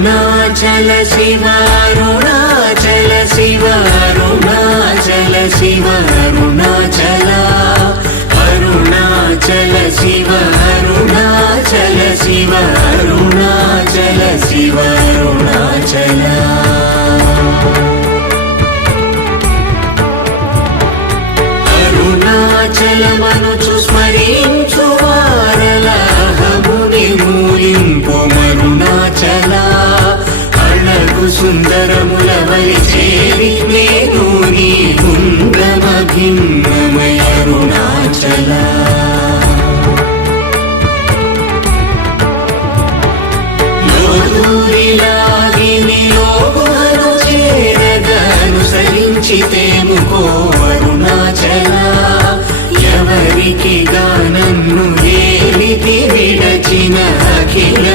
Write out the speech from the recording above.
అరుణాచల శివ అరుణాచల శివ అరుణాచల శివ అరుణాచల అరుణాచల శివ అరుణాచల శివ అరుణాచల శివ అరుణాచల అరుణాచలమనుచు స్మరించు వారలహముని మూలింపు మరుణాచల అళగు సుందరముల వలి చేరి నేను నీ గుండ్రమ భిన్నమయ అరుణాచల లోదూరిలాగిని లోగుహను చేరగనుసరించితేముకో అరుణాచల ఎవరికి గానన్ను ఏలితి విడచిన అఖిల